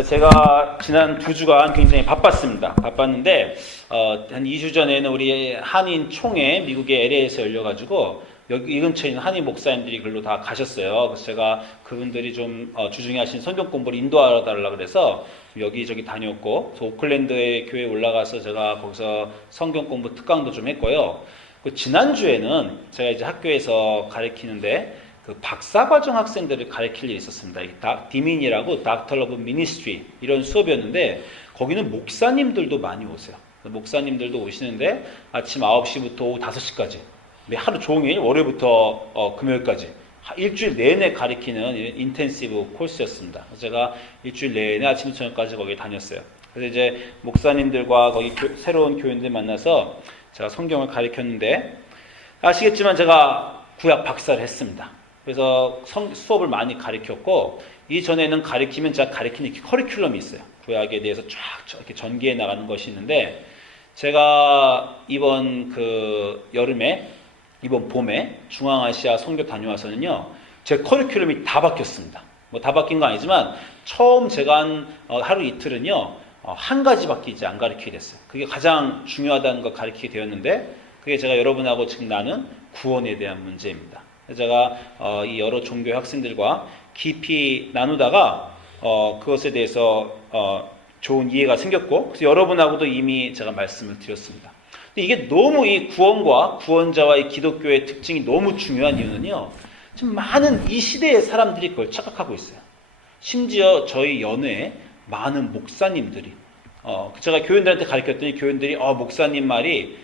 제가 지난 2주간 굉장히 바빴는데 한 2주 전에는 우리 한인 총회 미국의 LA에서 열려가지고 여기 이 근처에 있는 한인 목사님들이 글로 다 가셨어요. 그래서 제가 그분들이 좀 주중에 하신 성경 공부를 인도하러 달라고 그래서 여기저기 다녔고, 그래서 오클랜드의 교회에 올라가서 제가 거기서 성경 공부 특강도 좀 했고요. 그 지난주에는 제가 이제 학교에서 가르치는데 그 박사과정 학생들을 가르칠 일이 있었습니다. 디민이라고 Doctor of Ministry 이런 수업이었는데 거기는 목사님들도 많이 오세요. 목사님들도 오시는데 아침 9시부터 오후 5시까지 하루 종일 월요일부터 금요일까지 일주일 내내 가르치는 인텐시브 코र्स였습니다. 제가 일주일 내내 아침부터 저녁까지 거기 다녔어요. 그래서 이제 목사님들과 거기 새로운 교인들 만나서 제가 성경을 가르쳤는데 아시겠지만 제가 구약 박사를 했습니다. 그래서 수업을 많이 가르쳤고, 이전에는 가르치면 제가 가르치는 커리큘럼이 있어요. 구약에 대해서 쫙 이렇게 전개해 나가는 것이 있는데, 제가 이번 봄에 중앙아시아 선교 다녀와서는요, 제 커리큘럼이 다 바뀌었습니다. 뭐 다 바뀐 건 아니지만, 처음 제가 한 하루 이틀은요, 한 가지 바뀌지 안 가르치게 됐어요. 그게 가장 중요하다는 걸 가르치게 되었는데, 그게 제가 여러분하고 지금 나눈 구원에 대한 문제입니다. 제가 이 여러 종교 학생들과 깊이 나누다가 그것에 대해서 좋은 이해가 생겼고, 그래서 여러분하고도 이미 제가 말씀을 드렸습니다. 근데 이게 너무 이 구원과 구원자와 이 기독교의 특징이 너무 중요한 이유는요, 지금 많은 이 시대의 사람들이 그걸 착각하고 있어요. 심지어 저희 연회에 많은 목사님들이 제가 교인들한테 가르쳤더니 교인들이 목사님 말이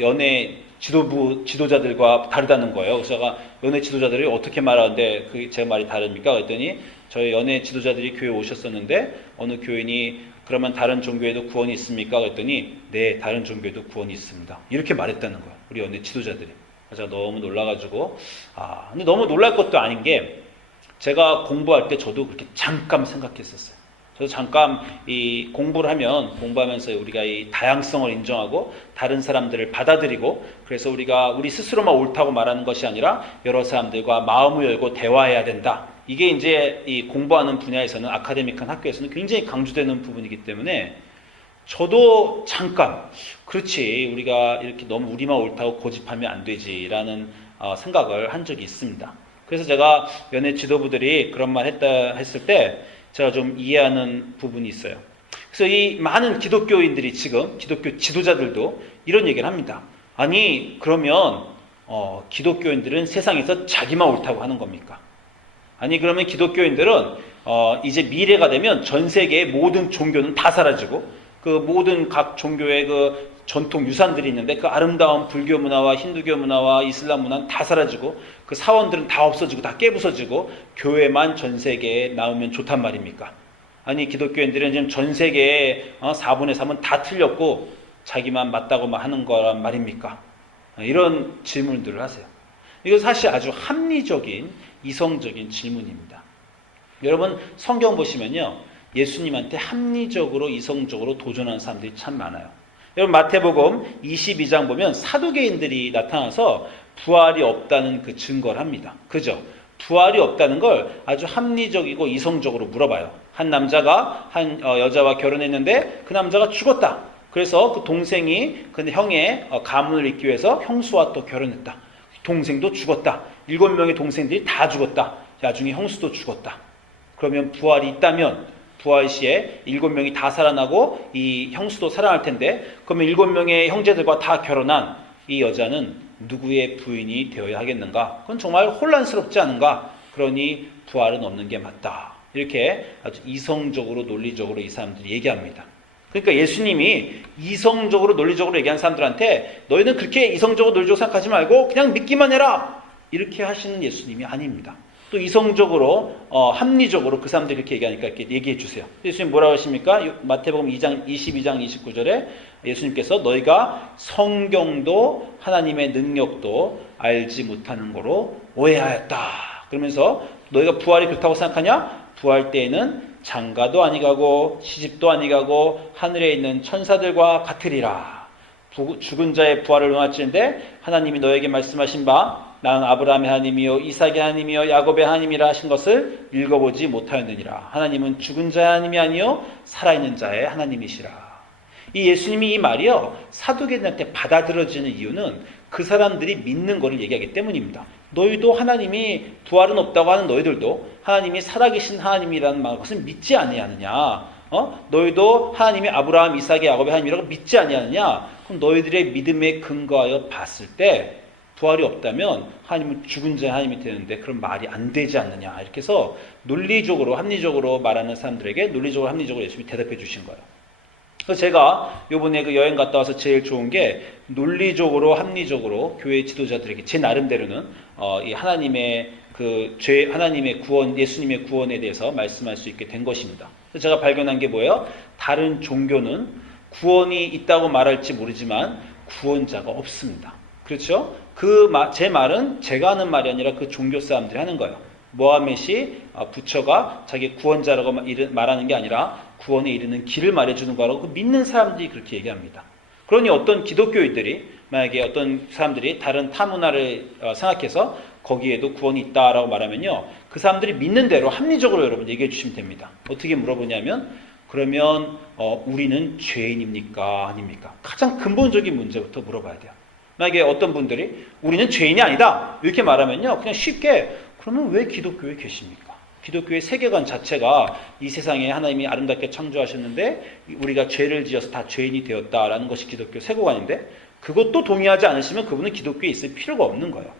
연회 지도자들과 다르다는 거예요. 그래서 제가 연예 지도자들이 어떻게 말하는데 그게 제 말이 다릅니까? 그랬더니 저희 연예 지도자들이 교회에 오셨었는데 어느 교인이 그러면 다른 종교에도 구원이 있습니까? 그랬더니 네, 다른 종교에도 구원이 있습니다. 이렇게 말했다는 거예요. 우리 연예 지도자들이. 제가 너무 놀라가지고 근데 너무 놀랄 것도 아닌 게 제가 공부할 때 저도 그렇게 잠깐 생각했었어요. 저도 잠깐 이 공부하면서 우리가 이 다양성을 인정하고 다른 사람들을 받아들이고, 그래서 우리 스스로만 옳다고 말하는 것이 아니라 여러 사람들과 마음을 열고 대화해야 된다. 이게 이제 이 공부하는 분야에서는, 아카데믹한 학교에서는 굉장히 강조되는 부분이기 때문에 저도 잠깐 그렇지, 우리가 이렇게 너무 우리만 옳다고 고집하면 안 되지라는 생각을 한 적이 있습니다. 그래서 제가 연예 지도부들이 그런 말 했을 때 제가 좀 이해하는 부분이 있어요. 그래서 이 많은 기독교인들이 지금, 기독교 지도자들도 이런 얘기를 합니다. 아니, 그러면 기독교인들은 세상에서 자기만 옳다고 하는 겁니까? 아니, 그러면 기독교인들은 이제 미래가 되면 전 세계의 모든 종교는 다 사라지고 그 모든 각 종교의 그 전통 유산들이 있는데 그 아름다운 불교 문화와 힌두교 문화와 이슬람 문화는 다 사라지고 그 사원들은 다 없어지고 다 깨부서지고 교회만 전 세계에 나오면 좋단 말입니까? 아니, 기독교인들은 지금 전 세계의 4분의 3은 다 틀렸고 자기만 맞다고 하는 거란 말입니까? 이런 질문들을 하세요. 이거 사실 아주 합리적인, 이성적인 질문입니다. 여러분 성경 보시면요, 예수님한테 합리적으로, 이성적으로 도전하는 사람들이 참 많아요. 여러분 마태복음 22장 보면 사두개인들이 나타나서 부활이 없다는 그 증거를 합니다. 그죠? 부활이 없다는 걸 아주 합리적이고 이성적으로 물어봐요. 한 남자가 한 여자와 결혼했는데 그 남자가 죽었다. 그래서 그 동생이 그 형의 가문을 잇기 위해서 형수와 또 결혼했다. 동생도 죽었다. 7명의 동생들이 다 죽었다. 나중에 형수도 죽었다. 그러면 부활이 있다면 부활 시에 7명이 다 살아나고 이 형수도 살아날 텐데, 그러면 7명의 형제들과 다 결혼한 이 여자는 누구의 부인이 되어야 하겠는가? 그건 정말 혼란스럽지 않은가? 그러니 부활은 없는 게 맞다. 이렇게 아주 이성적으로, 논리적으로 이 사람들이 얘기합니다. 그러니까 예수님이 이성적으로, 논리적으로 얘기한 사람들한테 너희는 그렇게 이성적으로, 논리적으로 생각하지 말고 그냥 믿기만 해라! 이렇게 하시는 예수님이 아닙니다. 또 이성적으로, 합리적으로 그 사람들이 그렇게 얘기하니까 이렇게 얘기해 주세요. 예수님 뭐라고 하십니까? 마태복음 22장 29절에 예수님께서 너희가 성경도 하나님의 능력도 알지 못하는 거로 오해하였다. 그러면서 너희가 부활이 그렇다고 생각하냐? 부활 때에는 장가도 아니가고 시집도 아니가고 하늘에 있는 천사들과 같으리라. 죽은 자의 부활을 응할지는데 하나님이 너에게 말씀하신 바 나는 아브라함의 하나님이요 이삭의 하나님이요 야곱의 하나님이라 하신 것을 읽어보지 못하였느니라. 하나님은 죽은 자의 하나님이 아니요 살아있는 자의 하나님이시라. 이 예수님이 이 말이요 사두개인한테 받아들여지는 이유는 그 사람들이 믿는 것을 얘기하기 때문입니다. 너희도 하나님이 부활은 없다고 하는 너희들도 하나님이 살아계신 하나님이라는 것을 믿지 아니하느냐? 너희도 하나님이 아브라함, 이삭의 야곱의 하나님이라고 믿지 아니하느냐? 그럼 너희들의 믿음에 근거하여 봤을 때 부활이 없다면 하나님은 죽은 자의 하나님이 되는데 그런 말이 안 되지 않느냐? 이렇게 해서 논리적으로 합리적으로 말하는 사람들에게 논리적으로 합리적으로 예수님이 대답해 주신 거예요. 그래서 제가 요번에 그 여행 갔다 와서 제일 좋은 게 논리적으로 합리적으로 교회 지도자들에게 제 나름대로는 이 하나님의 하나님의 구원, 예수님의 구원에 대해서 말씀할 수 있게 된 것입니다. 그래서 제가 발견한 게 뭐예요? 다른 종교는 구원이 있다고 말할지 모르지만 구원자가 없습니다. 그렇죠? 제 말은 제가 하는 말이 아니라 그 종교 사람들이 하는 거예요. 모하멧이 부처가 자기 구원자라고 말하는 게 아니라 구원에 이르는 길을 말해주는 거라고 믿는 사람들이 그렇게 얘기합니다. 그러니 어떤 기독교인들이 만약에 어떤 사람들이 다른 타문화를 생각해서 거기에도 구원이 있다라고 말하면요. 그 사람들이 믿는 대로 합리적으로 여러분 얘기해 주시면 됩니다. 어떻게 물어보냐면 그러면 우리는 죄인입니까? 아닙니까? 가장 근본적인 문제부터 물어봐야 돼요. 만약에 어떤 분들이 우리는 죄인이 아니다 이렇게 말하면요. 그냥 쉽게 그러면 왜 기독교에 계십니까? 기독교의 세계관 자체가 이 세상에 하나님이 아름답게 창조하셨는데 우리가 죄를 지어서 다 죄인이 되었다라는 것이 기독교 세계관인데 그것도 동의하지 않으시면 그분은 기독교에 있을 필요가 없는 거예요.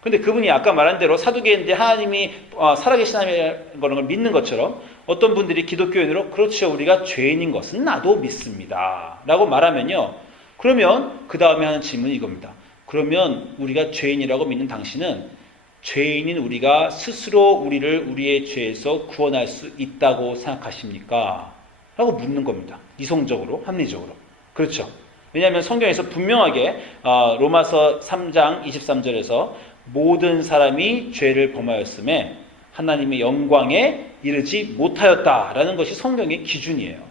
그런데 그분이 아까 말한 대로 사두개인데 하나님이 살아계신 하나님이라는 걸 믿는 것처럼 어떤 분들이 기독교인으로 그렇죠 우리가 죄인인 것은 나도 믿습니다 라고 말하면요. 그러면 그 다음에 하는 질문이 이겁니다. 그러면 우리가 죄인이라고 믿는 당신은 죄인인 우리가 스스로 우리를 우리의 죄에서 구원할 수 있다고 생각하십니까? 라고 묻는 겁니다. 이성적으로, 합리적으로. 그렇죠. 왜냐하면 성경에서 분명하게 로마서 3장 23절에서 모든 사람이 죄를 범하였음에 하나님의 영광에 이르지 못하였다라는 것이 성경의 기준이에요.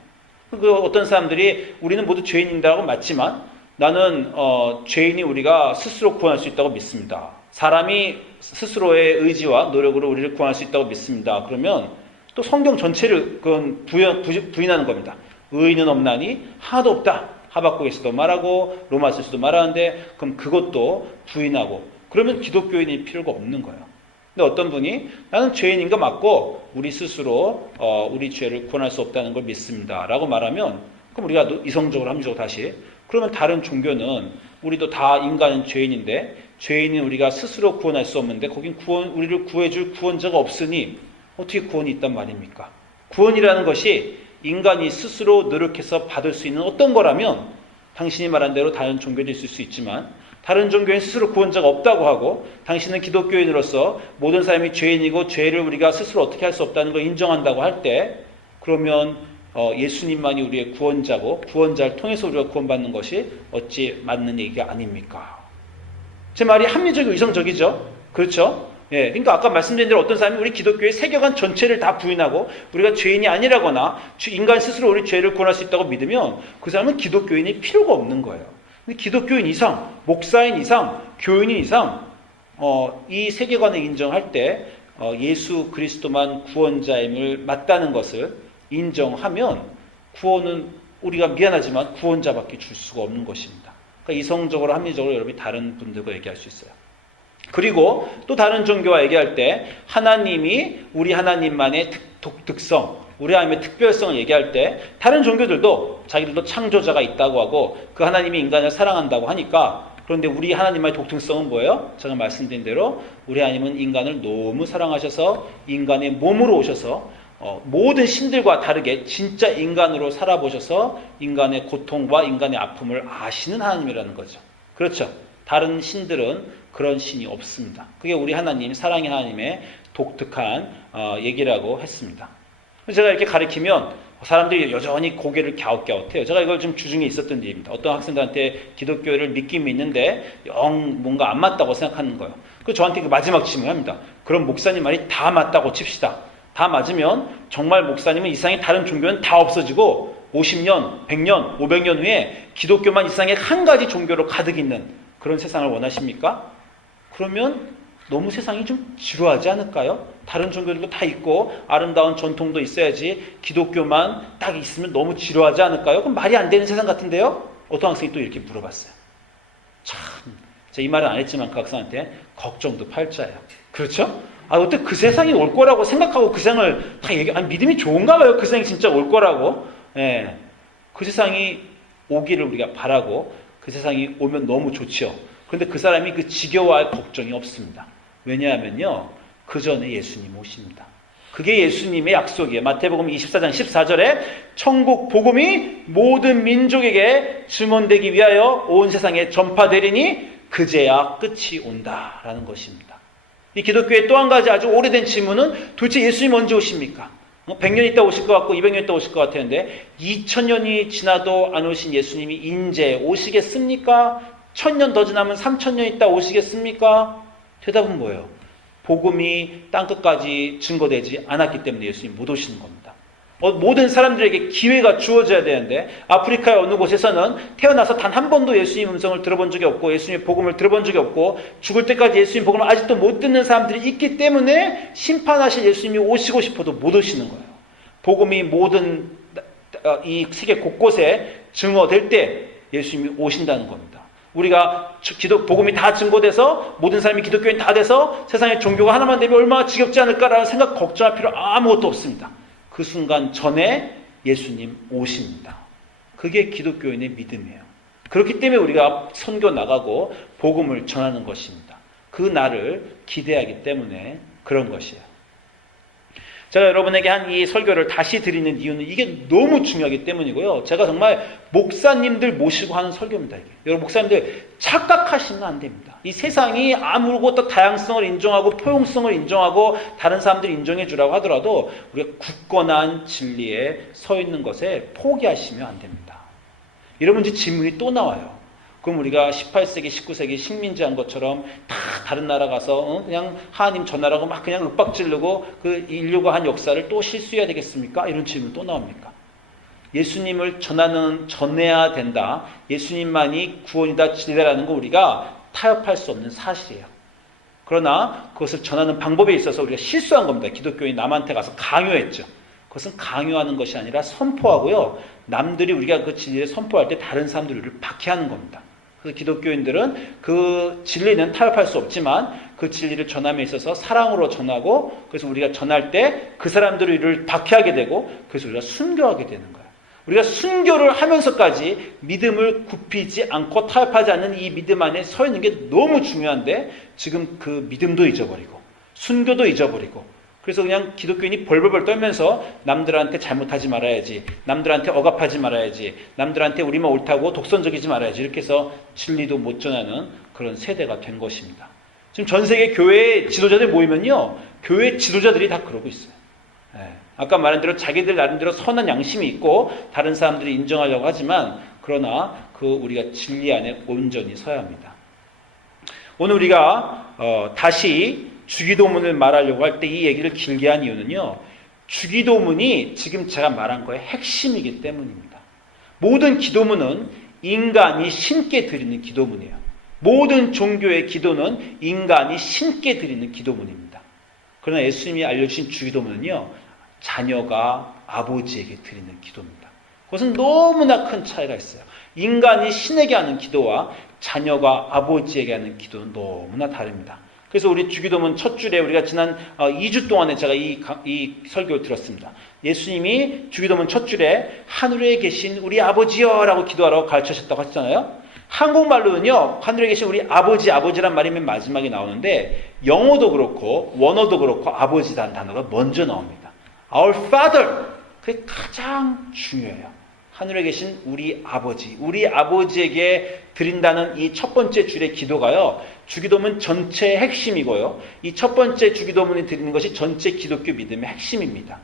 어떤 사람들이 우리는 모두 죄인이라고 맞지만 나는 죄인이 우리가 스스로 구원할 수 있다고 믿습니다. 사람이 스스로의 의지와 노력으로 우리를 구원할 수 있다고 믿습니다. 그러면 또 성경 전체를 그건 부인하는 겁니다. 의인은 없나니 하나도 없다. 하박국에서도 말하고 로마서에서도 말하는데 그럼 그것도 부인하고 그러면 기독교인이 필요가 없는 거예요. 근데 어떤 분이 나는 죄인인 거 맞고 우리 스스로 우리 죄를 구원할 수 없다는 걸 믿습니다. 라고 말하면 그럼 우리가 이성적으로 합리적으로 다시 그러면 다른 종교는 우리도 다 인간은 죄인인데 죄인은 우리가 스스로 구원할 수 없는데 거긴 우리를 구해줄 구원자가 없으니 어떻게 구원이 있단 말입니까? 구원이라는 것이 인간이 스스로 노력해서 받을 수 있는 어떤 거라면 당신이 말한 대로 다른 종교도 있을 수 있지만 다른 종교엔 스스로 구원자가 없다고 하고 당신은 기독교인으로서 모든 사람이 죄인이고 죄를 우리가 스스로 어떻게 할 수 없다는 걸 인정한다고 할 때 그러면 예수님만이 우리의 구원자고 구원자를 통해서 우리가 구원받는 것이 어찌 맞는 얘기가 아닙니까? 제 말이 합리적이고 이성적이죠? 그렇죠? 예, 그러니까 아까 말씀드린 대로 어떤 사람이 우리 기독교의 세계관 전체를 다 부인하고 우리가 죄인이 아니라거나 인간 스스로 우리 죄를 구원할 수 있다고 믿으면 그 사람은 기독교인이 필요가 없는 거예요. 근데 기독교인 이상, 목사인 이상, 교인인 이상 이 세계관을 인정할 때 예수 그리스도만 구원자임을 맞다는 것을 인정하면 구원은 우리가 미안하지만 구원자밖에 줄 수가 없는 것입니다. 그러니까 이성적으로 합리적으로 여러분이 다른 분들과 얘기할 수 있어요. 그리고 또 다른 종교와 얘기할 때 하나님이 우리 하나님만의 독특성, 우리 하나님의 특별성을 얘기할 때 다른 종교들도 자기들도 창조자가 있다고 하고 그 하나님이 인간을 사랑한다고 하니까 그런데 우리 하나님의 독특성은 뭐예요? 제가 말씀드린 대로 우리 하나님은 인간을 너무 사랑하셔서 인간의 몸으로 오셔서 모든 신들과 다르게 진짜 인간으로 살아보셔서 인간의 고통과 인간의 아픔을 아시는 하나님이라는 거죠. 그렇죠. 다른 신들은 그런 신이 없습니다. 그게 우리 하나님, 사랑의 하나님의 독특한 얘기라고 했습니다. 제가 이렇게 가르치면 사람들이 여전히 고개를 갸웃갸웃해요. 제가 이걸 좀 주중에 있었던 일입니다. 어떤 학생들한테 기독교를 믿긴 믿는데 영 뭔가 안 맞다고 생각하는 거예요. 그 저한테 그 마지막 질문을 합니다. 그럼 목사님 말이 다 맞다고 칩시다. 다 맞으면 정말 목사님은 이 세상에 다른 종교는 다 없어지고 50년, 100년, 500년 후에 기독교만 이 세상에 한 가지 종교로 가득 있는 그런 세상을 원하십니까? 그러면 너무 세상이 좀 지루하지 않을까요? 다른 종교들도 다 있고 아름다운 전통도 있어야지 기독교만 딱 있으면 너무 지루하지 않을까요? 그럼 말이 안 되는 세상 같은데요? 어떤 학생이 또 이렇게 물어봤어요. 참, 제가 이 말은 안 했지만 그 학생한테 걱정도 팔자예요. 그렇죠? 어떻게 그 세상이 올 거라고 생각하고 그 세상을 다 믿음이 좋은가 봐요. 그 세상이 진짜 올 거라고. 예. 그 세상이 오기를 우리가 바라고 그 세상이 오면 너무 좋죠. 그런데 그 사람이 그 지겨워할 걱정이 없습니다. 왜냐하면요, 그 전에 예수님 오십니다. 그게 예수님의 약속이에요. 마태복음 24장 14절에 천국 복음이 모든 민족에게 증언되기 위하여 온 세상에 전파되리니 그제야 끝이 온다라는 것입니다. 이 기독교의 또 한 가지 아주 오래된 질문은 도대체 예수님 언제 오십니까? 100년 있다 오실 것 같고 200년 있다 오실 것 같았는데 2000년이 지나도 안 오신 예수님이 인제 오시겠습니까? 1000년 더 지나면 3000년 있다 오시겠습니까? 대답은 뭐예요? 복음이 땅끝까지 증거되지 않았기 때문에 예수님 못 오시는 겁니다. 모든 사람들에게 기회가 주어져야 되는데 아프리카의 어느 곳에서는 태어나서 단 한 번도 예수님 음성을 들어본 적이 없고 예수님의 복음을 들어본 적이 없고 죽을 때까지 예수님 복음을 아직도 못 듣는 사람들이 있기 때문에 심판하실 예수님이 오시고 싶어도 못 오시는 거예요. 복음이 모든 이 세계 곳곳에 증거될 때 예수님이 오신다는 겁니다. 우리가 복음이 다 증거돼서 모든 사람이 기독교인 다 돼서 세상에 종교가 하나만 되면 얼마나 지겹지 않을까라는 생각 걱정할 필요 아무것도 없습니다. 그 순간 전에 예수님 오십니다. 그게 기독교인의 믿음이에요. 그렇기 때문에 우리가 선교 나가고 복음을 전하는 것입니다. 그 날을 기대하기 때문에 그런 것이에요. 제가 여러분에게 한 이 설교를 다시 드리는 이유는 이게 너무 중요하기 때문이고요. 제가 정말 목사님들 모시고 하는 설교입니다. 이게. 여러분 목사님들 착각하시면 안 됩니다. 이 세상이 아무것도 다양성을 인정하고 포용성을 인정하고 다른 사람들 인정해 주라고 하더라도 우리가 굳건한 진리에 서 있는 것에 포기하시면 안 됩니다. 이러면 이제 질문이 또 나와요. 그럼 우리가 18세기, 19세기 식민지한 것처럼 다 다른 나라 가서 그냥 하나님 전하라고 막 그냥 윽박 지르고 그 인류가 한 역사를 또 실수해야 되겠습니까? 이런 질문 또 나옵니까? 예수님을 전해야 된다. 예수님만이 구원이다, 진리다라는 거 우리가 타협할 수 없는 사실이에요. 그러나 그것을 전하는 방법에 있어서 우리가 실수한 겁니다. 기독교인 남한테 가서 강요했죠. 그것은 강요하는 것이 아니라 선포하고요. 남들이 우리가 그 진리를 선포할 때 다른 사람들이 우리를 박해하는 겁니다. 그래서 기독교인들은 그 진리는 타협할 수 없지만 그 진리를 전함에 있어서 사랑으로 전하고 그래서 우리가 전할 때 그 사람들이 우리를 박해하게 되고 그래서 우리가 순교하게 되는 거예요. 우리가 순교를 하면서까지 믿음을 굽히지 않고 타협하지 않는 이 믿음 안에 서 있는 게 너무 중요한데 지금 그 믿음도 잊어버리고 순교도 잊어버리고 그래서 그냥 기독교인이 벌벌벌 떨면서 남들한테 잘못하지 말아야지, 남들한테 억압하지 말아야지, 남들한테 우리만 옳다고 독선적이지 말아야지 이렇게 해서 진리도 못 전하는 그런 세대가 된 것입니다. 지금 전 세계 교회 지도자들 모이면요, 교회 지도자들이 다 그러고 있어요. 아까 말한 대로 자기들 나름대로 선한 양심이 있고 다른 사람들이 인정하려고 하지만 그러나 그 우리가 진리 안에 온전히 서야 합니다. 오늘 우리가 다시 주기도문을 말하려고 할 때 이 얘기를 길게 한 이유는요. 주기도문이 지금 제가 말한 거의 핵심이기 때문입니다. 모든 기도문은 인간이 신께 드리는 기도문이에요. 모든 종교의 기도는 인간이 신께 드리는 기도문입니다. 그러나 예수님이 알려주신 주기도문은요. 자녀가 아버지에게 드리는 기도입니다. 그것은 너무나 큰 차이가 있어요. 인간이 신에게 하는 기도와 자녀가 아버지에게 하는 기도는 너무나 다릅니다. 그래서 우리 주기도문 첫 줄에 우리가 지난 2주 동안에 제가 이 설교를 들었습니다. 예수님이 주기도문 첫 줄에 하늘에 계신 우리 아버지여 라고 기도하라고 가르치셨다고 하셨잖아요. 한국말로는요. 하늘에 계신 우리 아버지란 말이 맨 마지막에 나오는데 영어도 그렇고 원어도 그렇고 아버지라는 단어가 먼저 나옵니다. Our Father. 그게 가장 중요해요. 하늘에 계신 우리 아버지에게 드린다는 이 첫 번째 줄의 기도가요. 주기도문 전체의 핵심이고요. 이 첫 번째 주기도문이 드리는 것이 전체 기독교 믿음의 핵심입니다.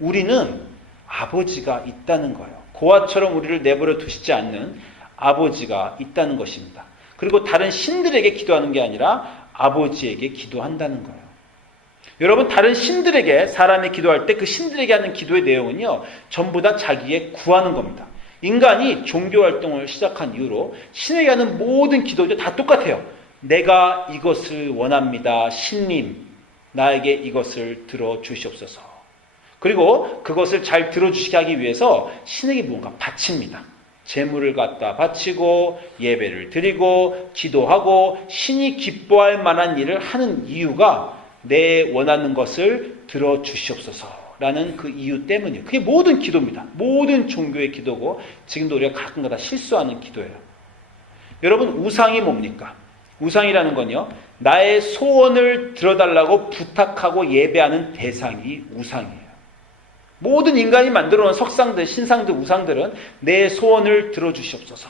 우리는 아버지가 있다는 거예요. 고아처럼 우리를 내버려 두시지 않는 아버지가 있다는 것입니다. 그리고 다른 신들에게 기도하는 게 아니라 아버지에게 기도한다는 거예요. 여러분 다른 신들에게 사람이 기도할 때 그 신들에게 하는 기도의 내용은요. 전부 다 자기의 구하는 겁니다. 인간이 종교활동을 시작한 이후로 신에게 하는 모든 기도도 다 똑같아요. 내가 이것을 원합니다. 신님, 나에게 이것을 들어주시옵소서. 그리고 그것을 잘 들어주시게 하기 위해서 신에게 무언가 바칩니다. 제물을 갖다 바치고 예배를 드리고 기도하고 신이 기뻐할 만한 일을 하는 이유가 내 원하는 것을 들어주시옵소서라는 그 이유 때문이에요. 그게 모든 기도입니다. 모든 종교의 기도고 지금도 우리가 가끔가다 실수하는 기도예요. 여러분, 우상이 뭡니까? 우상이라는 건요, 나의 소원을 들어달라고 부탁하고 예배하는 대상이 우상이에요. 모든 인간이 만들어놓은 석상들, 신상들, 우상들은 내 소원을 들어주시옵소서.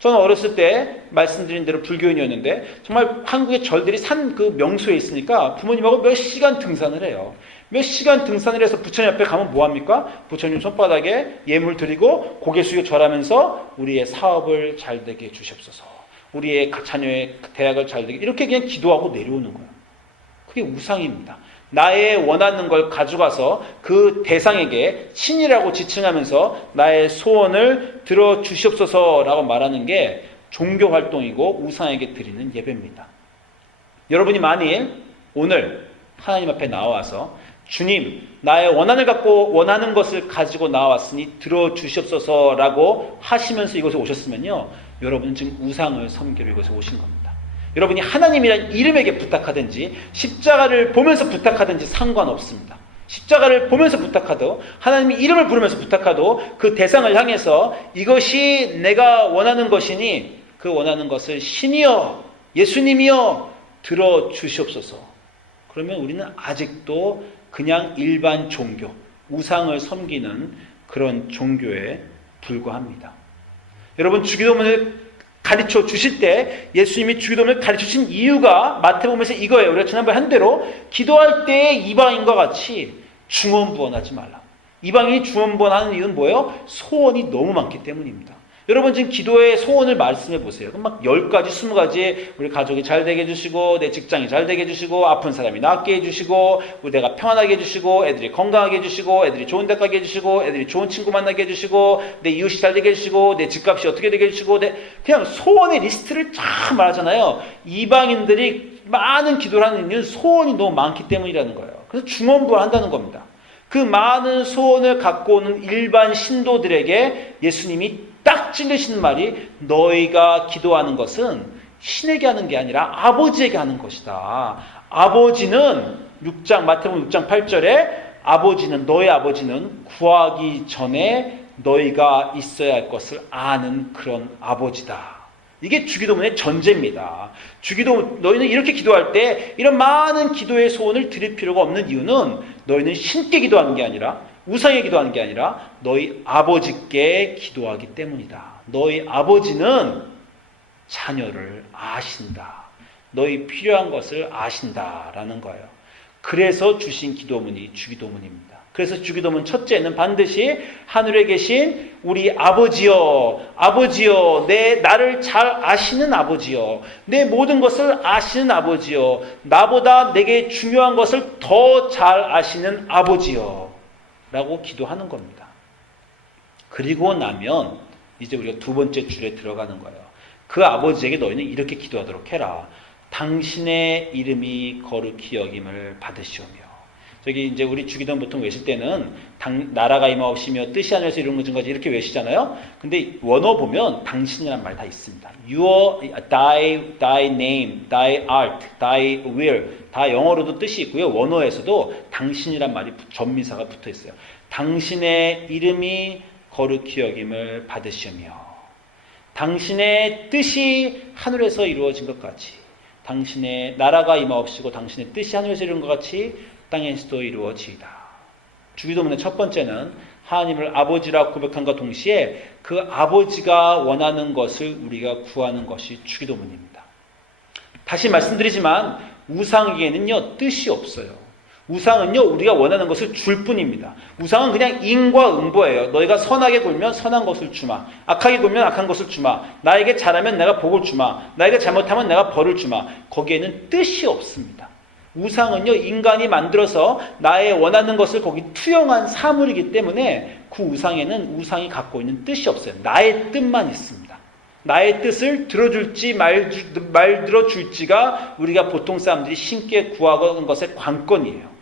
저는 어렸을 때 말씀드린 대로 불교인이었는데 정말 한국의 절들이 산 그 명소에 있으니까 부모님하고 몇 시간 등산을 해요. 몇 시간 등산을 해서 부처님 앞에 가면 뭐합니까? 부처님 손바닥에 예물 드리고 고개 숙여 절하면서 우리의 사업을 잘 되게 해주시옵소서. 우리의 자녀의 대학을 잘 되게, 이렇게 그냥 기도하고 내려오는 거예요. 그게 우상입니다. 나의 원하는 걸 가져가서 그 대상에게 신이라고 지칭하면서 나의 소원을 들어주시옵소서라고 말하는 게 종교 활동이고 우상에게 드리는 예배입니다. 여러분이 만일 오늘 하나님 앞에 나와서 주님, 나의 원하는 것을 가지고 나왔으니 들어주시옵소서라고 하시면서 이곳에 오셨으면요, 여러분은 지금 우상을 섬기러 이곳에 오신 겁니다. 여러분이 하나님이란 이름에게 부탁하든지 십자가를 보면서 부탁하든지 상관없습니다. 십자가를 보면서 부탁하도 하나님의 이름을 부르면서 부탁하도 그 대상을 향해서 이것이 내가 원하는 것이니 그 원하는 것을 신이여 예수님이여 들어주시옵소서. 그러면 우리는 아직도 그냥 일반 종교, 우상을 섬기는 그런 종교에 불과합니다. 여러분, 주기도문을 가르쳐 주실 때 예수님이 주기도문을 가르쳐 주신 이유가 마태복음에서 이거예요. 우리가 지난번에 한 대로 기도할 때 이방인과 같이 중언부언하지 말라. 이방인이 중언부언하는 이유는 뭐예요? 소원이 너무 많기 때문입니다. 여러분, 지금 기도의 소원을 말씀해 보세요. 그럼 막 10가지, 20가지 우리 가족이 잘 되게 해주시고 내 직장이 잘 되게 해주시고 아픈 사람이 낫게 해주시고 내가 평안하게 해주시고 애들이 건강하게 해주시고 애들이 좋은 데 가게 해주시고 애들이 좋은 친구 만나게 해주시고 내 이웃이 잘 되게 해주시고 내 집값이 어떻게 되게 해주시고 그냥 소원의 리스트를 쫙 말하잖아요. 이방인들이 많은 기도를 하는 이유는 소원이 너무 많기 때문이라는 거예요. 그래서 중언부언한다는 겁니다. 그 많은 소원을 갖고 오는 일반 신도들에게 예수님이 딱 찔리시는 말이 너희가 기도하는 것은 신에게 하는 게 아니라 아버지에게 하는 것이다. 아버지는 마태복음 6장 8절에 너희 아버지는 구하기 전에 너희가 있어야 할 것을 아는 그런 아버지다. 이게 주기도문의 전제입니다. 너희는 이렇게 기도할 때 이런 많은 기도의 소원을 드릴 필요가 없는 이유는 너희는 신께 기도하는 게 아니라 우상에 기도하는 게 아니라 너희 아버지께 기도하기 때문이다. 너희 아버지는 자녀를 아신다. 너희 필요한 것을 아신다라는 거예요. 그래서 주신 기도문이 주기도문입니다. 그래서 주기도문 첫째는 반드시 하늘에 계신 우리 아버지여, 나를 잘 아시는 아버지여, 내 모든 것을 아시는 아버지여, 나보다 내게 중요한 것을 더 잘 아시는 아버지여 라고 기도하는 겁니다. 그리고 나면 이제 우리가 두 번째 줄에 들어가는 거예요. 그 아버지에게 너희는 이렇게 기도하도록 해라. 당신의 이름이 거룩히 여김을 받으시오며. 저기 이제 우리 주기도문 보통 외칠 때는 나라가 임하옵시며 뜻이 하늘에서 이루어진 것이 이렇게 외치잖아요. 근데 원어 보면 당신이란 말 다 있습니다. thy name, thy art, thy will 다 영어로도 뜻이 있고요. 원어에서도 당신이란 말이 전미사가 붙어 있어요. 당신의 이름이 거룩히 여김을 받으시며 당신의 뜻이 하늘에서 이루어진 것 같이 당신의 나라가 임하옵시고 당신의 뜻이 하늘에서 이루어진 것 같이 땅에서도 이루어지이다. 주기도문의 첫 번째는 하나님을 아버지라 고백함과 동시에 그 아버지가 원하는 것을 우리가 구하는 것이 주기도문입니다. 다시 말씀드리지만 우상에게는요 뜻이 없어요. 우상은요 우리가 원하는 것을 줄 뿐입니다. 우상은 그냥 인과응보예요. 너희가 선하게 굴면 선한 것을 주마, 악하게 굴면 악한 것을 주마, 나에게 잘하면 내가 복을 주마, 나에게 잘못하면 내가 벌을 주마. 거기에는 뜻이 없습니다. 우상은요 인간이 만들어서 나의 원하는 것을 거기 투영한 사물이기 때문에 그 우상에는 우상이 갖고 있는 뜻이 없어요. 나의 뜻만 있습니다. 나의 뜻을 들어줄지 말 들어줄지가 우리가 보통 사람들이 신께 구하는 것의 관건이에요.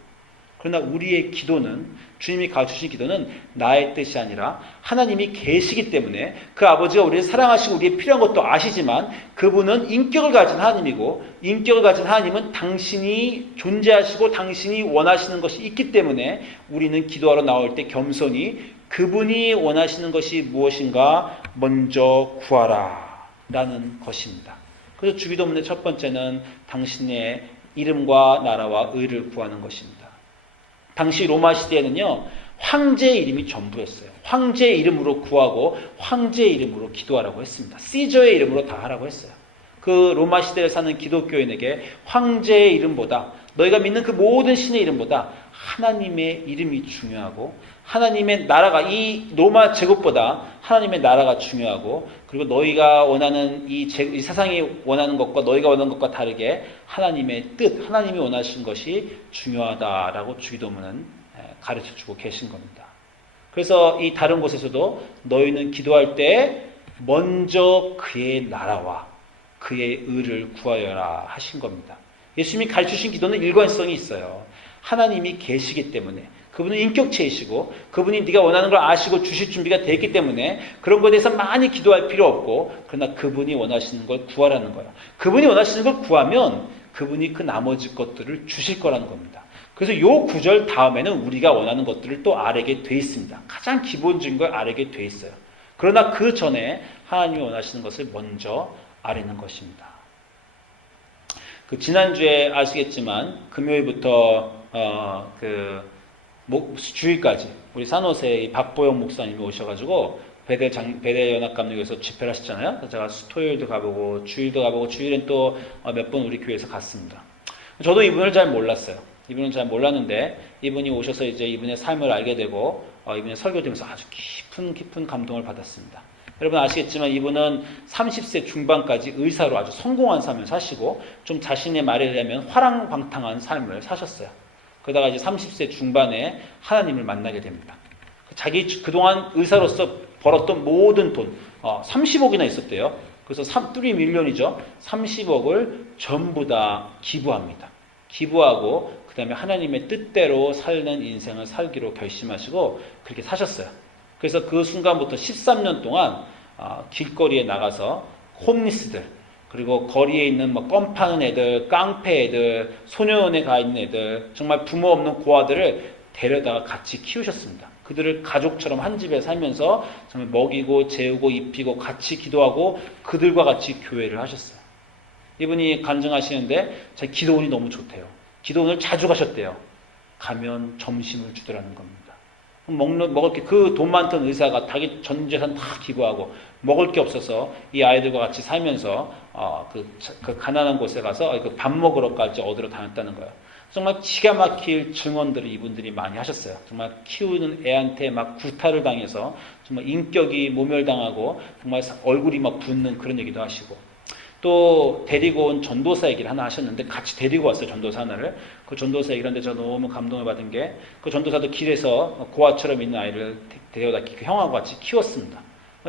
그러나 우리의 기도는, 주님이 가르쳐주신 기도는 나의 뜻이 아니라 하나님이 계시기 때문에, 그 아버지가 우리를 사랑하시고 우리의 필요한 것도 아시지만 그분은 인격을 가진 하나님이고, 인격을 가진 하나님은 당신이 존재하시고 당신이 원하시는 것이 있기 때문에 우리는 기도하러 나올 때 겸손히 그분이 원하시는 것이 무엇인가 먼저 구하라 라는 것입니다. 그래서 주기도문의 첫 번째는 당신의 이름과 나라와 의를 구하는 것입니다. 당시 로마 시대에는요, 황제의 이름이 전부였어요. 황제의 이름으로 구하고 황제의 이름으로 기도하라고 했습니다. 시저의 이름으로 다 하라고 했어요. 그 로마 시대에 사는 기독교인에게 황제의 이름보다, 너희가 믿는 그 모든 신의 이름보다 하나님의 이름이 중요하고, 하나님의 나라가, 이 로마 제국보다 하나님의 나라가 중요하고, 그리고 너희가 원하는 이 세상이 원하는 것과 너희가 원하는 것과 다르게 하나님의 뜻, 하나님이 원하시는 것이 중요하다라고 주기도문은 가르쳐주고 계신 겁니다. 그래서 이 다른 곳에서도 너희는 기도할 때 먼저 그의 나라와 그의 의를 구하여라 하신 겁니다. 예수님이 가르치신 기도는 일관성이 있어요. 하나님이 계시기 때문에, 그분은 인격체이시고 그분이 네가 원하는 걸 아시고 주실 준비가 되어 있기 때문에 그런 것에 대해서 많이 기도할 필요 없고, 그러나 그분이 원하시는 걸 구하라는 거예요. 그분이 원하시는 걸 구하면 그분이 그 나머지 것들을 주실 거라는 겁니다. 그래서 이 구절 다음에는 우리가 원하는 것들을 또 아뢰게 돼 있습니다. 가장 기본적인 걸 아뢰게 돼 있어요. 그러나 그 전에 하나님이 원하시는 것을 먼저 아뢰는 것입니다. 그 지난주에 아시겠지만 금요일부터 주일까지 우리 산호세의 박보영 목사님이 오셔가지고 베레연합감독에서 집회를 하셨잖아요. 제가 토요일도 가보고 주일도 가보고 주일엔 또 몇 번 우리 교회에서 갔습니다. 저도 이분을 잘 몰랐어요. 이분은 잘 몰랐는데 이분이 오셔서 이제 이분의 삶을 알게 되고 이분의 설교 들으면서 아주 깊은 감동을 받았습니다. 여러분 아시겠지만 이분은 30세 중반까지 의사로 아주 성공한 삶을 사시고 좀 자신의 말에 의하면 화랑방탕한 삶을 사셨어요. 그러다가 이제 30세 중반에 하나님을 만나게 됩니다. 자기 그동안 의사로서 벌었던 모든 돈, 30억이나 있었대요. 그래서 3밀리언이죠. 30억을 전부 다 기부합니다. 기부하고 그 다음에 하나님의 뜻대로 사는 인생을 살기로 결심하시고 그렇게 사셨어요. 그래서 그 순간부터 13년 동안 길거리에 나가서 홈리스들, 그리고 거리에 있는 껌 파는 애들, 깡패 애들, 소년원에 가 있는 애들, 정말 부모 없는 고아들을 데려다가 같이 키우셨습니다. 그들을 가족처럼 한 집에 살면서 정말 먹이고 재우고 입히고 같이 기도하고 그들과 같이 교회를 하셨어요. 이분이 간증하시는데 제 기도원이 너무 좋대요. 기도원을 자주 가셨대요. 가면 점심을 주더라는 겁니다. 먹을 게, 그 돈 많던 의사가 자기 전 재산 다 기부하고 먹을 게 없어서 이 아이들과 같이 살면서 그 가난한 곳에 가서 밥 먹으러까지 얻으러 다녔다는 거예요. 정말 기가 막힐 증언들을 이분들이 많이 하셨어요. 정말 키우는 애한테 막 구타를 당해서 정말 인격이 모멸당하고 정말 얼굴이 막 붓는 그런 얘기도 하시고, 또 데리고 온 전도사 얘기를 하나 하셨는데 같이 데리고 왔어요. 전도사 하나를. 그 전도사 얘기를 하는데 제가 너무 감동을 받은 게, 그 전도사도 길에서 고아처럼 있는 아이를 데려다 그 형하고 같이 키웠습니다.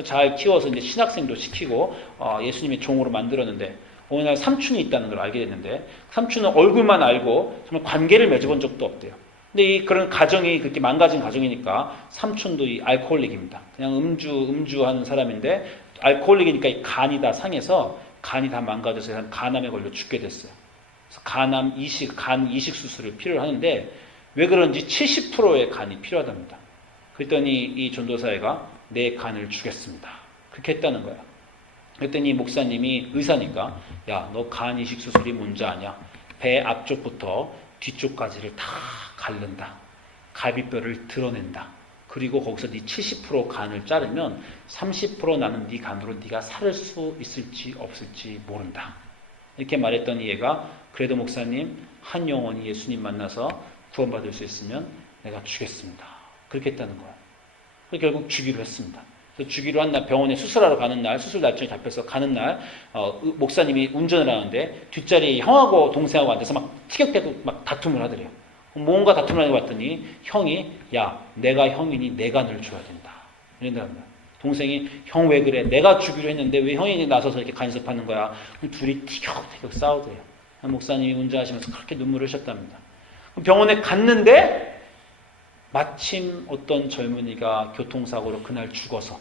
잘 키워서 이제 신학생도 시키고 예수님의 종으로 만들었는데, 어느 날 삼촌이 있다는 걸 알게 됐는데 삼촌은 얼굴만 알고 정말 관계를 맺어본 적도 없대요. 근데 그런 가정이 그렇게 망가진 가정이니까 삼촌도 이 알코올릭입니다. 그냥 음주하는 사람인데 알코올릭이니까 이 간이 다 상해서 간이 다 망가져서 간암에 걸려 죽게 됐어요. 그래서 간 이식 수술을 필요로 하는데 왜 그런지 70%의 간이 필요하답니다. 그랬더니 이 전도사회가 내 간을 주겠습니다. 그렇게 했다는 거예요. 그랬더니 목사님이 의사니까, 야, 너 간 이식 수술이 뭔지 아냐? 배 앞쪽부터 뒤쪽까지를 다 갈른다. 갈비뼈를 드러낸다. 그리고 거기서 네 70% 간을 자르면 30% 나는 네 간으로 네가 살 수 있을지 없을지 모른다. 이렇게 말했더니 얘가, 그래도 목사님, 한 영혼이 예수님 만나서 구원받을 수 있으면 내가 주겠습니다. 그렇게 했다는 거야. 결국 주기로 했습니다. 주기로 한 날, 병원에 수술하러 가는 날, 수술 날짜에 잡혀서 가는 날, 목사님이 운전을 하는데 뒷자리에 형하고 동생하고 앉아서 막 티격태격 막 다툼을 하더래요. 뭔가 다툼을 하고 봤더니 형이, 야, 내가 형이니 내 간을 줘야 된다. 이런다는 거야. 동생이 형 왜 그래? 내가 주기로 했는데 왜 형이 나서서 이렇게 간섭하는 거야? 둘이 티격태격 싸우대요. 목사님이 운전하시면서 그렇게 눈물을 흘렸답니다. 병원에 갔는데 마침 어떤 젊은이가 교통사고로 그날 죽어서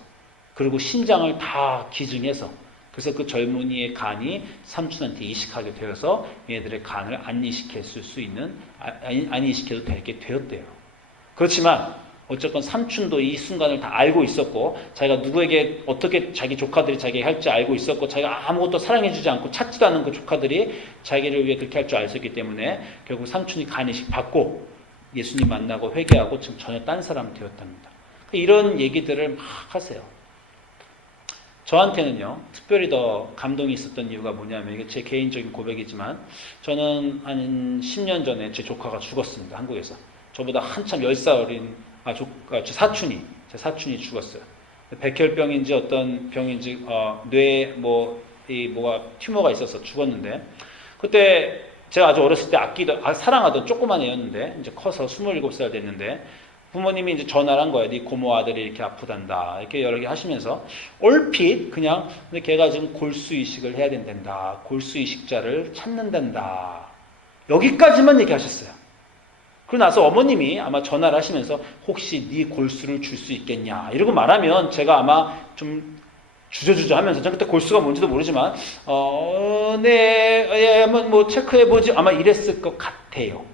그리고 신장을 다 기증해서 그래서 그 젊은이의 간이 삼촌한테 이식하게 되어서 얘들의 간을 안 이식해도 되게 되었대요. 그렇지만 어쨌건 삼촌도 이 순간을 다 알고 있었고 자기가 누구에게 어떻게 자기 조카들이 자기에게 할지 알고 있었고 자기가 아무것도 사랑해주지 않고 찾지도 않은 그 조카들이 자기를 위해 그렇게 할 줄 알았기 때문에 결국 삼촌이 간 이식 받고 예수님 만나고 회개하고 지금 전혀 딴 사람 되었답니다. 이런 얘기들을 막 하세요. 저한테는요, 특별히 더 감동이 있었던 이유가 뭐냐면, 이게 제 개인적인 고백이지만, 저는 한 10년 전에 제 조카가 죽었습니다, 한국에서. 저보다 한참 10살 어린, 제 사촌이 죽었어요. 백혈병인지 어떤 병인지, 뇌에 튜머가 있어서 죽었는데, 그때 제가 아주 어렸을 때 사랑하던 조그만 애였는데, 이제 커서 27살 됐는데, 부모님이 이제 전화를 한 거예요. 네 고모 아들이 이렇게 아프단다. 이렇게 여러 개 하시면서 얼핏 그냥 근데 걔가 지금 골수 이식을 해야 된단다. 골수 이식자를 찾는단다. 여기까지만 얘기하셨어요. 그러고 나서 어머님이 아마 전화를 하시면서 혹시 네 골수를 줄 수 있겠냐 이러고 말하면 제가 아마 좀 주저주저 하면서 전 그때 골수가 뭔지도 모르지만 네, 예, 한번 뭐 체크해보지 아마 이랬을 것 같아요.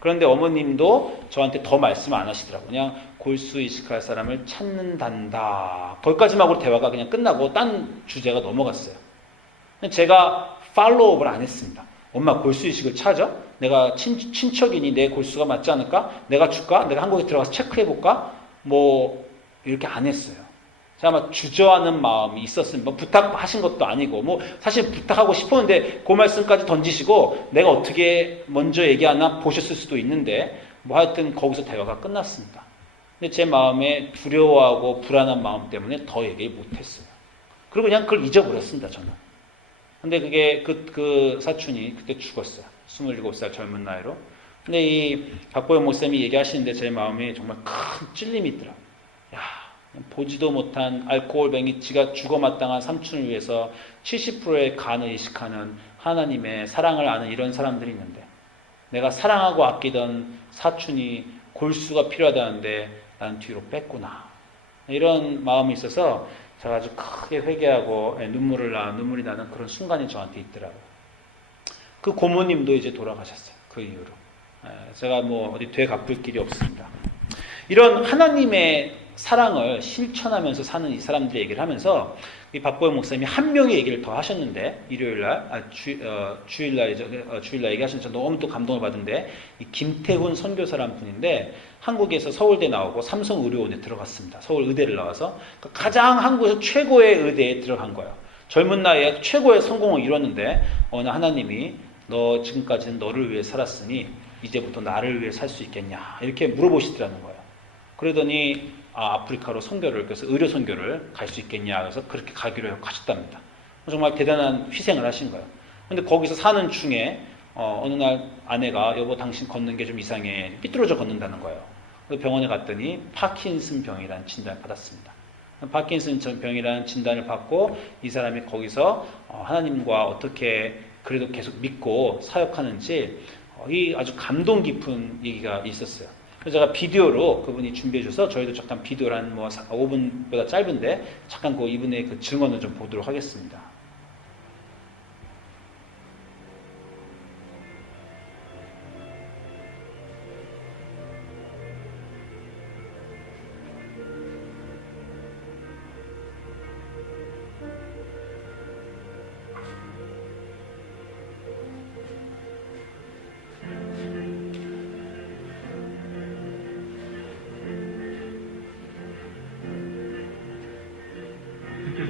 그런데 어머님도 저한테 더 말씀 안 하시더라고요. 그냥 골수 이식할 사람을 찾는단다. 거기까지만 하고 대화가 그냥 끝나고 딴 주제가 넘어갔어요. 제가 팔로우업을 안 했습니다. 엄마 골수 이식을 찾아? 내가 친척이니 내 골수가 맞지 않을까? 내가 줄까? 내가 한국에 들어가서 체크해볼까? 뭐 이렇게 안 했어요. 제가 아마 주저하는 마음이 있었습니다. 뭐 부탁하신 것도 아니고 뭐 사실 부탁하고 싶었는데 그 말씀까지 던지시고 내가 어떻게 먼저 얘기하나 보셨을 수도 있는데 뭐 하여튼 거기서 대화가 끝났습니다. 근데 제 마음에 두려워하고 불안한 마음 때문에 더 얘기 못했어요. 그리고 그냥 그걸 잊어버렸습니다. 저는. 근데 그게 그 사촌이 그때 죽었어요. 27살 젊은 나이로. 근데 이 박보영 목사님이 얘기하시는데 제 마음에 정말 큰 찔림이 있더라고요. 야, 보지도 못한 알코올뱅이 지가 죽어마땅한 삼촌을 위해서 70%의 간을 이식하는 하나님의 사랑을 아는 이런 사람들이 있는데 내가 사랑하고 아끼던 사촌이 골수가 필요하다는데 나는 뒤로 뺐구나. 이런 마음이 있어서 제가 아주 크게 회개하고 눈물이 나는 그런 순간이 저한테 있더라고요. 그 고모님도 이제 돌아가셨어요. 그 이후로. 제가 뭐 어디 되갚을 길이 없습니다. 이런 하나님의 사랑을 실천하면서 사는 이 사람들의 얘기를 하면서 이 박보영 목사님이 한 명의 얘기를 더 하셨는데 주일날 얘기하시면서 너무 또 감동을 받은데 이 김태훈 선교사라는 분인데 한국에서 서울대 나오고 삼성의료원에 들어갔습니다. 서울 의대를 나와서 가장 한국에서 최고의 의대에 들어간 거예요. 젊은 나이에 최고의 성공을 이뤘는데 어느 하나님이 너 지금까지는 너를 위해 살았으니 이제부터 나를 위해 살 수 있겠냐 이렇게 물어보시더라는 거예요. 그러더니 아프리카로 선교를 그래서 의료 선교를 갈 수 있겠냐 그래서 그렇게 가기로 하셨답니다. 정말 대단한 희생을 하신 거예요. 그런데 거기서 사는 중에 어느 날 아내가 여보 당신 걷는 게 좀 이상해 삐뚤어져 걷는다는 거예요. 그래서 병원에 갔더니 파킨슨 병이라는 진단을 받았습니다. 파킨슨 병이라는 진단을 받고 이 사람이 거기서 하나님과 어떻게 그래도 계속 믿고 사역하는지 이 아주 감동 깊은 얘기가 있었어요. 그래서 제가 비디오로 그분이 준비해줘서 저희도 잠깐 비디오를 한 5분보다 짧은데 잠깐 이분의 그 증언을 좀 보도록 하겠습니다.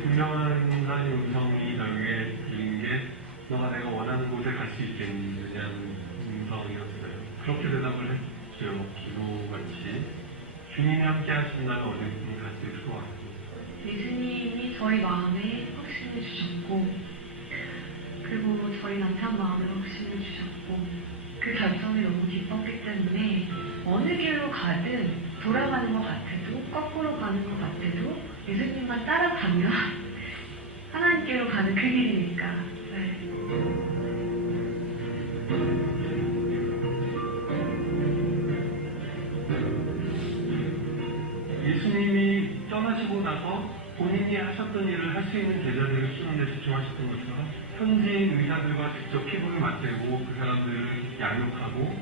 분명한 하나님의 음성이 나에게 들린 게 너가 내가 원하는 곳에 갈 수 있겠니? 라는 음성이었어요. 그렇게 대답을 했죠. 기도같이 주님이 함께 하신다면 어디든 갈 수 있을 것 같습니다. 예수님이 저희 마음에 확신을 주셨고 그리고 저희 남편 마음에 확신을 주셨고 그 결정이 너무 기뻤기 때문에 어느 길로 가든 돌아가는 것 같아도 거꾸로 가는 것 같아도 예수님만 따라가면 하나님께로 가는 그 길이니까. 네. 예수님이 떠나시고 나서 본인이 하셨던 일을 할 수 있는 제자들을 키우는 데 집중하셨던 것처럼 현지인 의사들과 직접 피부를 맞대고 그 사람들을 양육하고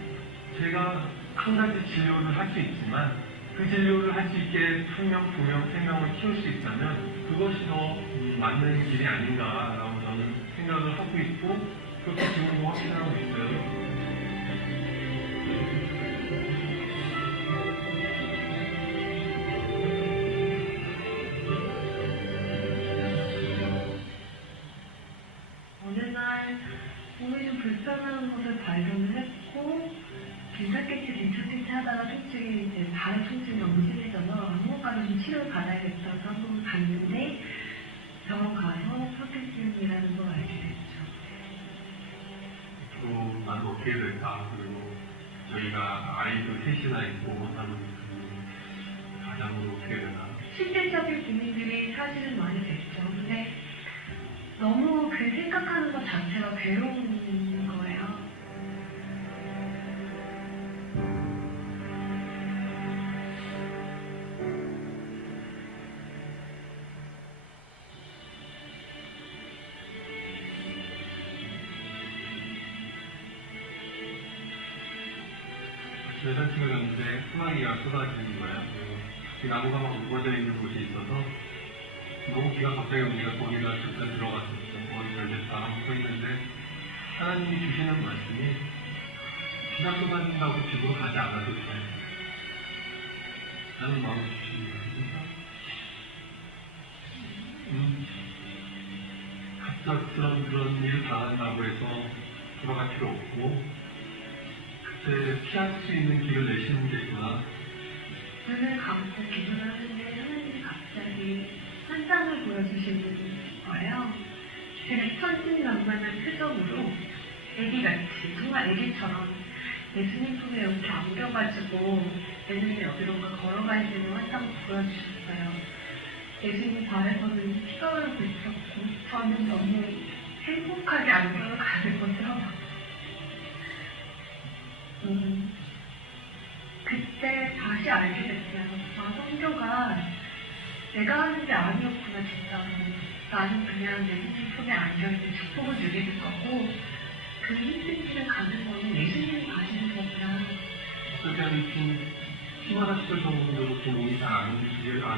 제가 한 가지 진료를 할 수 있지만 그 진료를 할 수 있게 한 명, 두 명, 세 명을 키울 수 있다면 그것이 더 맞는 길이 아닌가라고 저는 생각을 하고 있고 그렇게 지금도 확신하고 있어요. 어느 날 몸이 좀 불편한 것을 발견을 했고 괜찮겠지 하다가 통증이 이제 발의 통증이 너무 심해져서 항문과로 좀 치료를 받아야겠다고 한번 갔는데 병원 가서 파킨슨이라는 걸 알게 됐죠. 또 나도 어떻게 될까 그리고 저희가 아이도 셋이나 있고 하는 그 가장으로 어떻게 되나 실질적인 고민들이 사실은 많이 됐죠. 근데 너무 그 생각하는 것 자체가 괴로운 거예요. 아침에 산책을 갔는데 소나기가 쏟아지는 거예요. 그리고 나무가 막 우거져 있는 곳이 있어서 너무 비가 갑자기 오니까 거기가 잠깐 들어갔었죠. 거기 별됐다 하고 서 있는데 하나님이 주시는 말씀이 비가 쏟아진다고 집으로 가지 않아도 돼. 라는 마음을 주시는 거예요. 갑작스런 그런 일을 당한다고 해서 돌아갈 필요 없고 그때 피할 수 있는 길을 내시는 게 있구나. 눈을 감고 기도를 하는데 하나님이 갑자기 한 장을 보여주시는 거예요. 되게 천진난만한 표정으로 애기같이 정말 애기처럼 예수님 품에 이렇게 안겨가지고 예수님이 어디론가 걸어가시는 한 장을 보여주셨어요. 예수님 발에서는 피가 흐르고 있었고 저는 너무 행복하게 안겨가는 거죠. 그때 다시 알게 됐어요. 아, 성교가 내가 하는 게 아니었구나, 진짜. 나는 그냥 예수님 품에 안겨있는 축복을 누리는 거고, 그 힘든 길을 가는 거는 예수님이 가시는 거구나. 그때 좀 피마라시절 정도로 좀 몸이 잘 안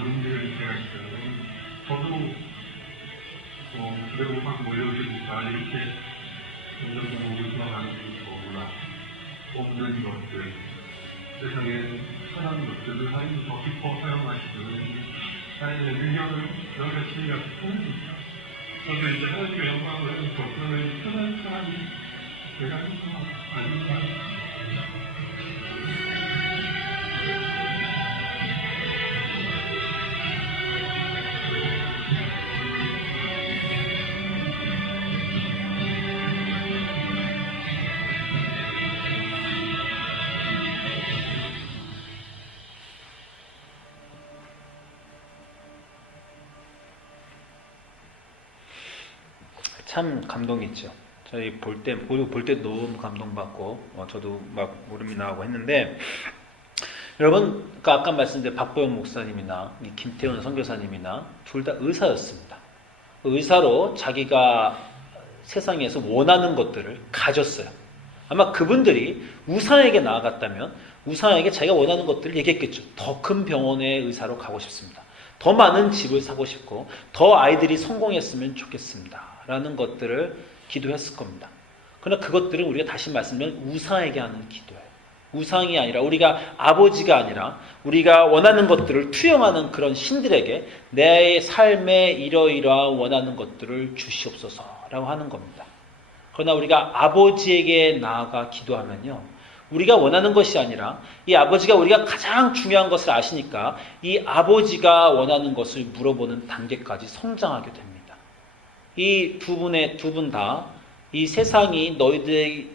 움직일 때가 있어요. 저도 기대고 막 몰려오시니까 이렇게 점점 몸을 돌아가는 거구나. 없는 것들, 세상에 선한 것들을 하나님이 더 깊어 사용하시는 하나님의 능력을 여러가지 같이 표현해주죠. 저도 이제 하나님의 영광을 그러면 편한 사람이 내가 아닌가. 참 감동이죠. 저희 볼 때 너무 감동받고 저도 막 울음이 나오고 했는데 여러분 아까 말씀드린 박보영 목사님이나 김태훈 선교사님이나 둘 다 의사였습니다. 의사로 자기가 세상에서 원하는 것들을 가졌어요. 아마 그분들이 우상에게 나아갔다면 우상에게 자기가 원하는 것들을 얘기했겠죠. 더 큰 병원의 의사로 가고 싶습니다. 더 많은 집을 사고 싶고 더 아이들이 성공했으면 좋겠습니다. 라는 것들을 기도했을 겁니다. 그러나 그것들은 우리가 다시 말씀드리면 우상에게 하는 기도예요. 우상이 아니라 우리가 아버지가 아니라 우리가 원하는 것들을 투영하는 그런 신들에게 내 삶에 이러이러한 원하는 것들을 주시옵소서라고 하는 겁니다. 그러나 우리가 아버지에게 나아가 기도하면요. 우리가 원하는 것이 아니라 이 아버지가 우리가 가장 중요한 것을 아시니까 이 아버지가 원하는 것을 물어보는 단계까지 성장하게 됩니다. 이 두 분 다 이 세상이 너희들이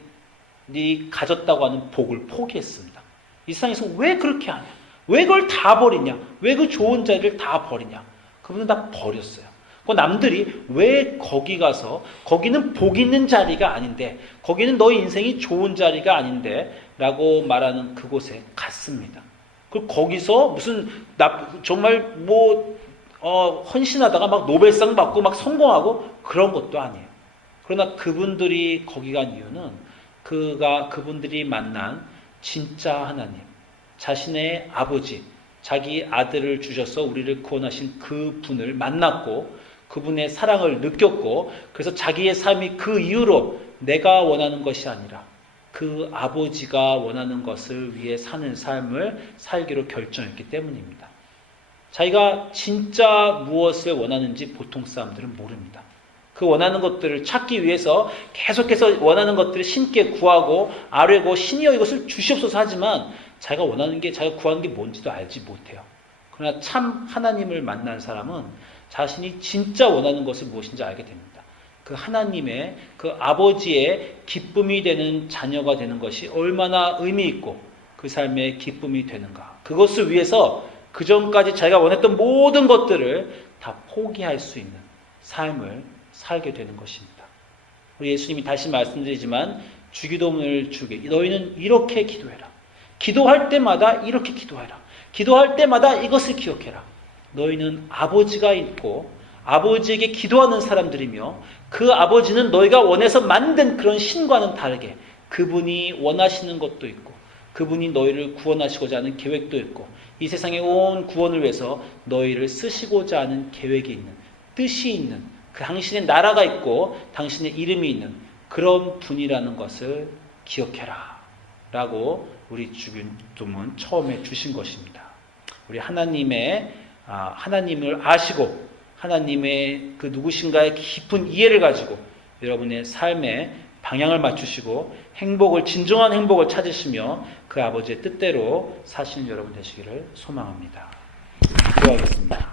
가졌다고 하는 복을 포기했습니다. 이 세상에서 왜 그렇게 하냐? 왜 그걸 다 버리냐? 왜 그 좋은 자리를 다 버리냐? 그분은 다 버렸어요. 그 남들이 왜 거기 가서, 거기는 복 있는 자리가 아닌데, 거기는 너의 인생이 좋은 자리가 아닌데 라고 말하는 그곳에 갔습니다. 그 거기서 무슨 정말 헌신하다가 막 노벨상 받고 막 성공하고 그런 것도 아니에요. 그러나 그분들이 거기 간 이유는 그분들이 만난 진짜 하나님, 자신의 아버지, 자기 아들을 주셔서 우리를 구원하신 그분을 만났고 그분의 사랑을 느꼈고, 그래서 자기의 삶이 그 이후로 내가 원하는 것이 아니라 그 아버지가 원하는 것을 위해 사는 삶을 살기로 결정했기 때문입니다. 자기가 진짜 무엇을 원하는지 보통 사람들은 모릅니다. 그 원하는 것들을 찾기 위해서 계속해서 원하는 것들을 신께 구하고 아뢰고, 신이여 이것을 주시옵소서 하지만 자기가 원하는 게, 자기가 구하는 게 뭔지도 알지 못해요. 그러나 참 하나님을 만난 사람은 자신이 진짜 원하는 것을 무엇인지 알게 됩니다. 그 하나님의, 그 아버지의 기쁨이 되는 자녀가 되는 것이 얼마나 의미 있고 그 삶의 기쁨이 되는가. 그것을 위해서 그 전까지 자기가 원했던 모든 것들을 다 포기할 수 있는 삶을 살게 되는 것입니다. 우리 예수님이 다시 말씀드리지만 주기도문을 주게, 너희는 이렇게 기도해라. 기도할 때마다 이렇게 기도해라. 기도할 때마다 이것을 기억해라. 너희는 아버지가 있고 아버지에게 기도하는 사람들이며 그 아버지는 너희가 원해서 만든 그런 신과는 다르게 그분이 원하시는 것도 있고 그분이 너희를 구원하시고자 하는 계획도 있고 이 세상의 온 구원을 위해서 너희를 쓰시고자 하는 계획이 있는, 뜻이 있는, 그 당신의 나라가 있고 당신의 이름이 있는 그런 분이라는 것을 기억해라 라고 우리 주기도문 처음에 주신 것입니다. 우리 하나님을 아시고 하나님의 그 누구신가의 깊은 이해를 가지고 여러분의 삶에 방향을 맞추시고 진정한 행복을 찾으시며 그 아버지의 뜻대로 사시는 여러분 되시기를 소망합니다. 기도하겠습니다.